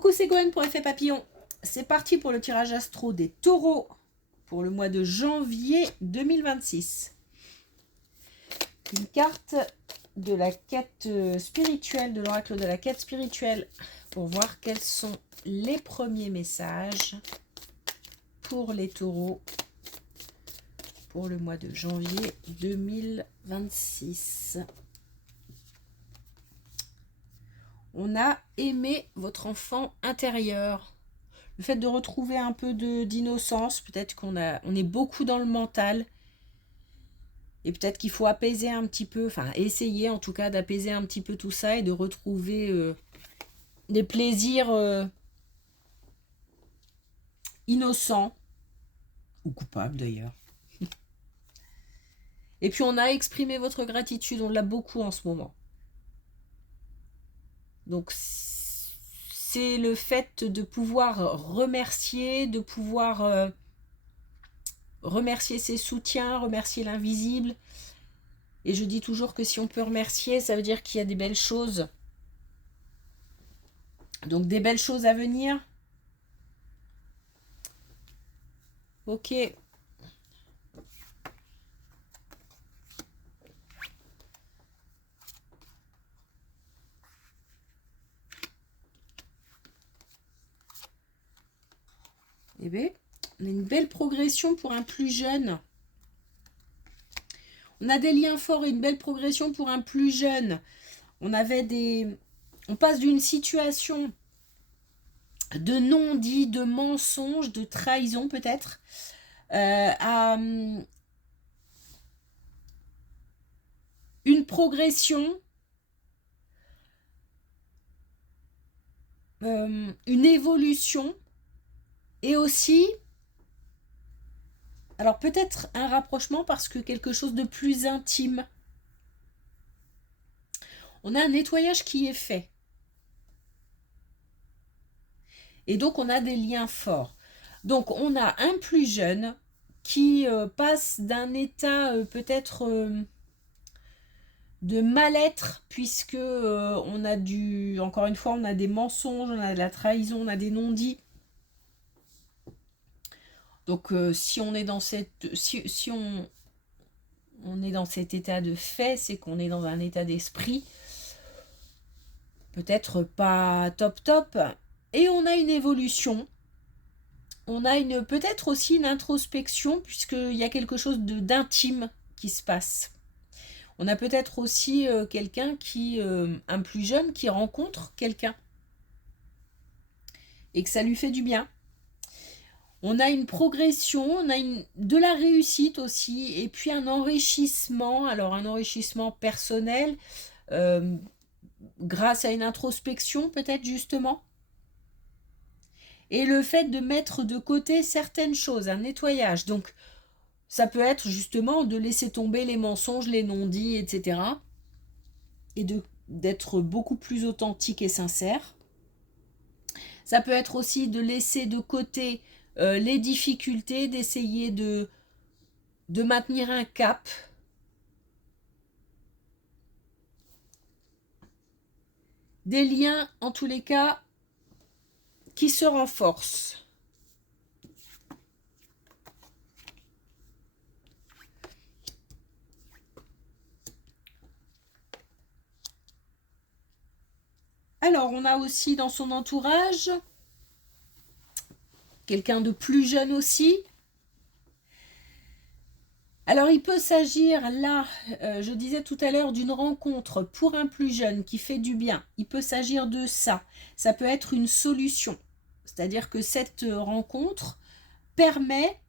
Coucou, c'est Gwen pour Effet Papillon. C'est parti pour le tirage astro des taureaux pour le mois de janvier 2026. Une carte de la quête spirituelle, de l'oracle de la quête spirituelle, pour voir quels sont les premiers messages pour les taureaux pour le mois de janvier 2026. On a aimé votre enfant intérieur. Le fait de retrouver un peu d'innocence, peut-être on est beaucoup dans le mental. Et peut-être qu'il faut apaiser un petit peu, enfin essayer en tout cas d'apaiser un petit peu tout ça et de retrouver des plaisirs innocents, ou coupables d'ailleurs. Et puis on a exprimé votre gratitude, on l'a beaucoup en ce moment. Donc c'est le fait de pouvoir remercier, de pouvoir remercier ses soutiens, remercier l'invisible. Et je dis toujours que si on peut remercier, ça veut dire qu'il y a des belles choses. Donc des belles choses à venir. Ok. Eh bien, on a une belle progression pour un plus jeune. On a des liens forts et une belle progression pour un plus jeune. On passe d'une situation de non-dit, de mensonge, de trahison peut-être, à une progression, une évolution, et aussi, alors peut-être un rapprochement parce que quelque chose de plus intime. On a un nettoyage qui est fait. Et donc on a des liens forts. Donc on a un plus jeune qui passe d'un état peut-être de mal-être, puisque on a encore une fois, on a des mensonges, on a de la trahison, on a des non-dits. Donc si on est dans on est dans cet état de fait, c'est qu'on est dans un état d'esprit peut-être pas top. Et on a une évolution. On a peut-être aussi une introspection, puisqu'il y a quelque chose d'intime qui se passe. On a peut-être aussi quelqu'un un plus jeune qui rencontre quelqu'un et que ça lui fait du bien. On a une progression, on a de la réussite aussi, et puis un enrichissement, alors un enrichissement personnel, grâce à une introspection peut-être justement. Et le fait de mettre de côté certaines choses, un nettoyage. Donc ça peut être justement de laisser tomber les mensonges, les non-dits, etc. Et d'être beaucoup plus authentique et sincère. Ça peut être aussi de laisser de côté les difficultés, d'essayer de maintenir un cap. Des liens, en tous les cas, qui se renforcent. Alors, on a aussi dans son entourage quelqu'un de plus jeune aussi. Alors, il peut s'agir, là, je disais tout à l'heure, d'une rencontre pour un plus jeune qui fait du bien. Il peut s'agir de ça. Ça peut être une solution. C'est-à-dire que cette rencontre permet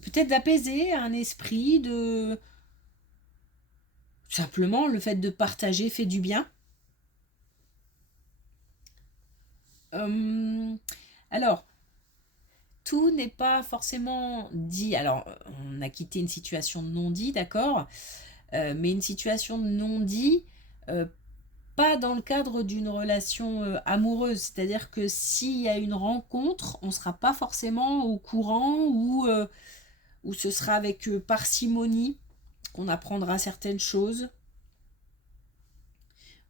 peut-être d'apaiser un esprit, simplement le fait de partager fait du bien. Alors, tout n'est pas forcément dit. Alors, on a quitté une situation de non-dit, d'accord, mais une situation de non-dit, pas dans le cadre d'une relation amoureuse. C'est-à-dire que s'il y a une rencontre, on ne sera pas forcément au courant ou ce sera avec parcimonie qu'on apprendra certaines choses.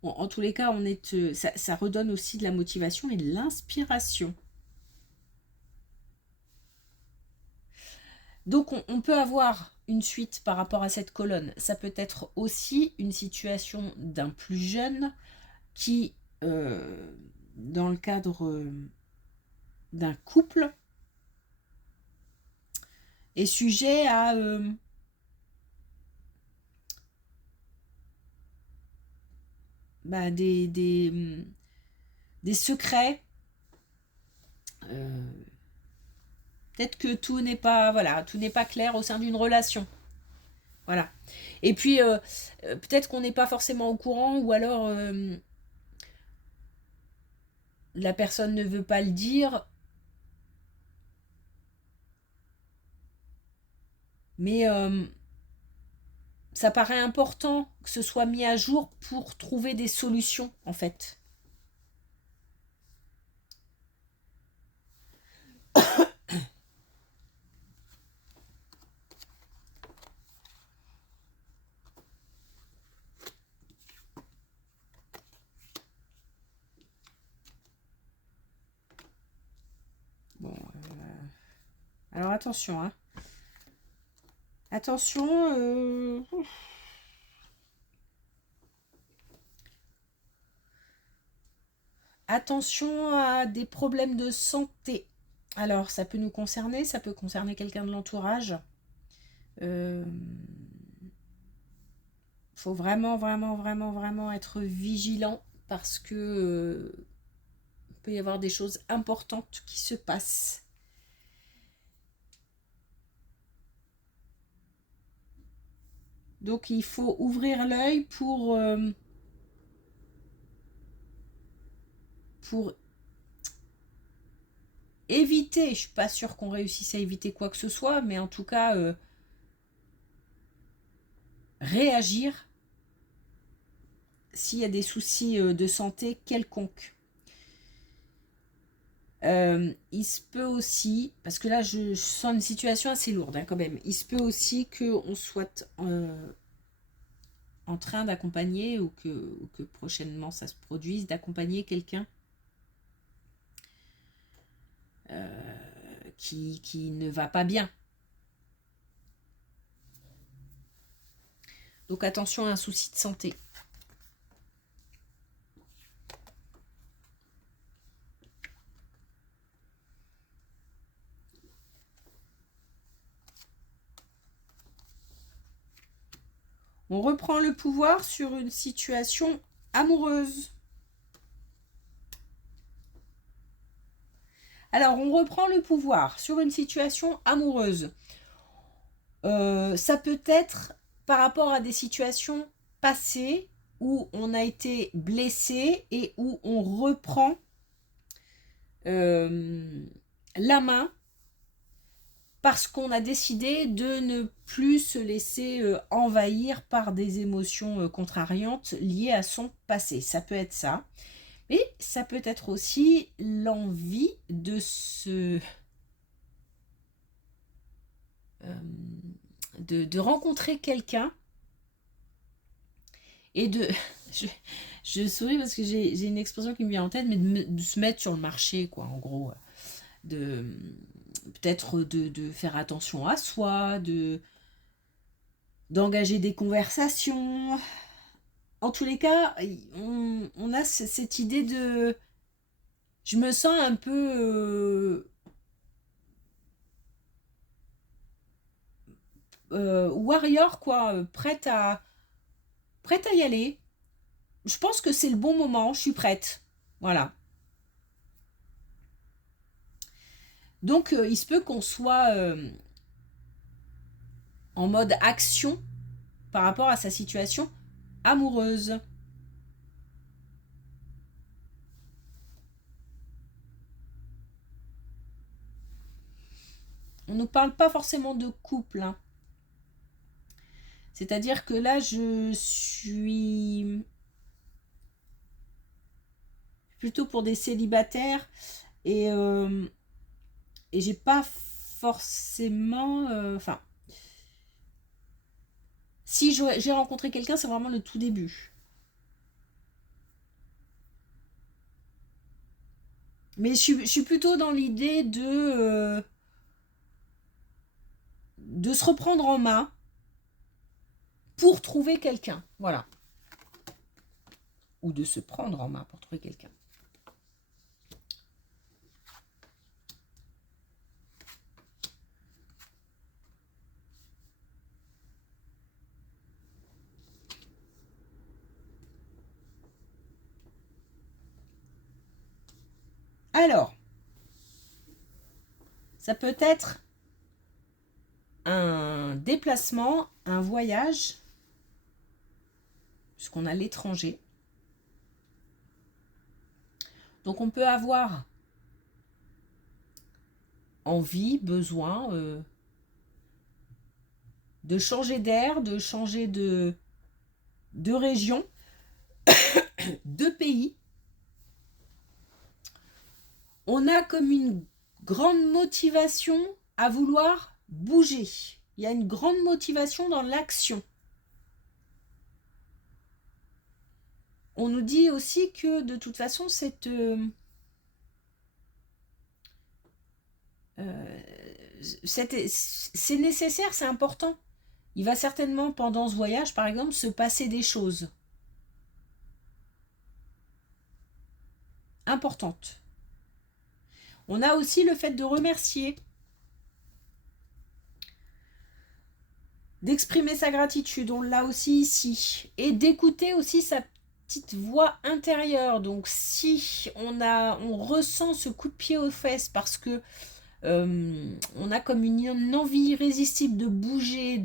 En tous les cas, ça redonne aussi de la motivation et de l'inspiration. Donc on peut avoir une suite par rapport à cette colonne. Ça peut être aussi une situation d'un plus jeune qui, dans le cadre d'un couple, est sujet à des secrets. Peut-être que tout n'est pas, voilà, tout n'est pas clair au sein d'une relation. Voilà. Et puis, peut-être qu'on n'est pas forcément au courant, ou alors la personne ne veut pas le dire, mais ça paraît important que ce soit mis à jour pour trouver des solutions, en fait. Bon, alors attention, hein. Attention, attention à des problèmes de santé. Alors, ça peut nous concerner, ça peut concerner quelqu'un de l'entourage. Faut vraiment, vraiment, vraiment, vraiment être vigilant parce que peut y avoir des choses importantes qui se passent. Donc, il faut ouvrir l'œil pour éviter. Je suis pas sûre qu'on réussisse à éviter quoi que ce soit, mais en tout cas, réagir s'il y a des soucis de santé quelconques. Il se peut aussi, parce que là je sens une situation assez lourde hein, quand même, il se peut aussi qu'on soit en train d'accompagner ou que prochainement ça se produise, d'accompagner quelqu'un qui ne va pas bien. Donc attention à un souci de santé. On reprend le pouvoir sur une situation amoureuse. Alors, on reprend le pouvoir sur une situation amoureuse. Ça peut être par rapport à des situations passées où on a été blessé et où on reprend la main parce qu'on a décidé de ne plus se laisser envahir par des émotions contrariantes liées à son passé. Ça peut être ça. Mais ça peut être aussi l'envie de rencontrer quelqu'un et de... Je souris parce que j'ai une expression qui me vient en tête, mais de se mettre sur le marché, quoi, en gros. Peut-être de faire attention à soi, d'engager des conversations. En tous les cas, on a cette idée de... Je me sens un peu warrior, quoi, prête à y aller. Je pense que c'est le bon moment, je suis prête. Voilà. Donc, il se peut qu'on soit en mode action par rapport à sa situation amoureuse. On ne parle pas forcément de couple. Hein. C'est-à-dire que là, je suis plutôt pour des célibataires et j'ai pas forcément... Enfin, si j'ai rencontré quelqu'un, c'est vraiment le tout début. Mais je suis plutôt dans l'idée de se reprendre en main pour trouver quelqu'un. Voilà. Ou de se prendre en main pour trouver quelqu'un. Alors, ça peut être un déplacement, un voyage, puisqu'on a l'étranger. Donc on peut avoir envie, besoin de changer d'air, de changer de région, de pays. On a comme une grande motivation à vouloir bouger. Il y a une grande motivation dans l'action. On nous dit aussi que de toute façon, c'est nécessaire, c'est important. Il va certainement, pendant ce voyage, par exemple, se passer des choses importantes. On a aussi le fait de remercier, d'exprimer sa gratitude, on l'a aussi ici, et d'écouter aussi sa petite voix intérieure. Donc si on ressent ce coup de pied aux fesses parce que on a comme une envie irrésistible de bouger,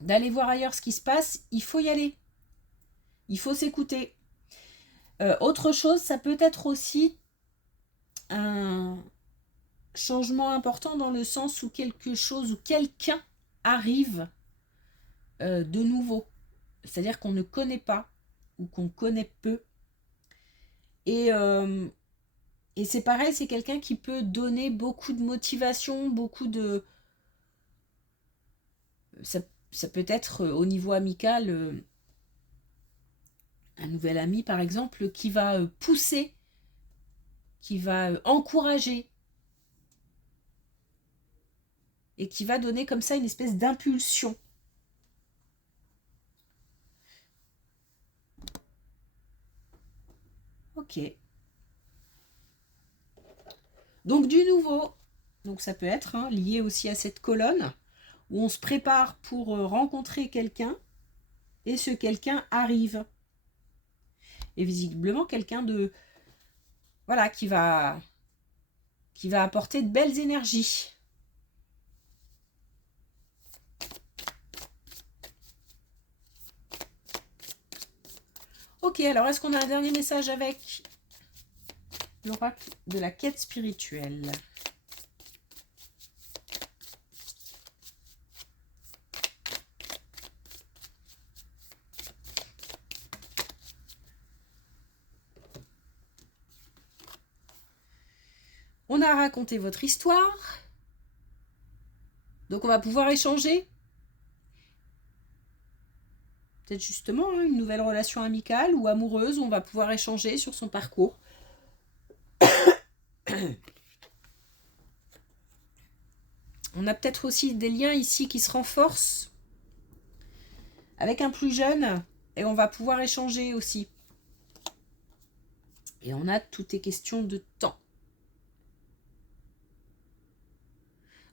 d'aller voir ailleurs ce qui se passe, il faut y aller. Il faut s'écouter. Autre chose, ça peut être aussi un changement important dans le sens où quelque chose ou quelqu'un arrive de nouveau. C'est-à-dire qu'on ne connaît pas ou qu'on connaît peu. Et c'est pareil, c'est quelqu'un qui peut donner beaucoup de motivation, beaucoup de... Ça peut être au niveau amical, un nouvel ami par exemple, qui va pousser, qui va encourager, et qui va donner comme ça une espèce d'impulsion. Ok. Donc du nouveau, donc ça peut être lié aussi à cette colonne, où on se prépare pour rencontrer quelqu'un, et ce quelqu'un arrive. Et visiblement quelqu'un de... Voilà, qui va apporter de belles énergies. Ok, alors est-ce qu'on a un dernier message avec l'oracle de la quête spirituelle? On a raconté votre histoire. Donc on va pouvoir échanger. Peut-être justement une nouvelle relation amicale ou amoureuse où on va pouvoir échanger sur son parcours. On a peut-être aussi des liens ici qui se renforcent avec un plus jeune et on va pouvoir échanger aussi. Et on a toutes les questions de temps.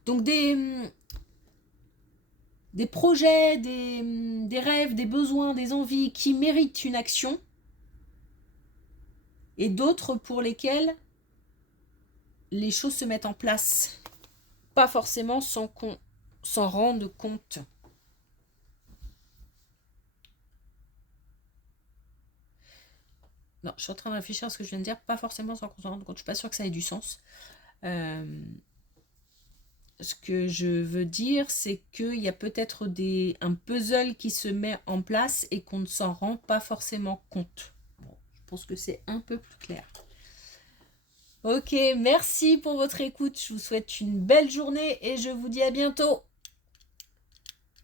Donc des projets, des rêves, des besoins, des envies qui méritent une action et d'autres pour lesquels les choses se mettent en place. Pas forcément sans qu'on s'en rende compte. Non, je suis en train de réfléchir à ce que je viens de dire. Pas forcément sans qu'on s'en rende compte. Je suis pas sûre que ça ait du sens. Ce que je veux dire, c'est qu'il y a peut-être un puzzle qui se met en place et qu'on ne s'en rend pas forcément compte. Bon, je pense que c'est un peu plus clair. Ok, merci pour votre écoute. Je vous souhaite une belle journée et je vous dis à bientôt.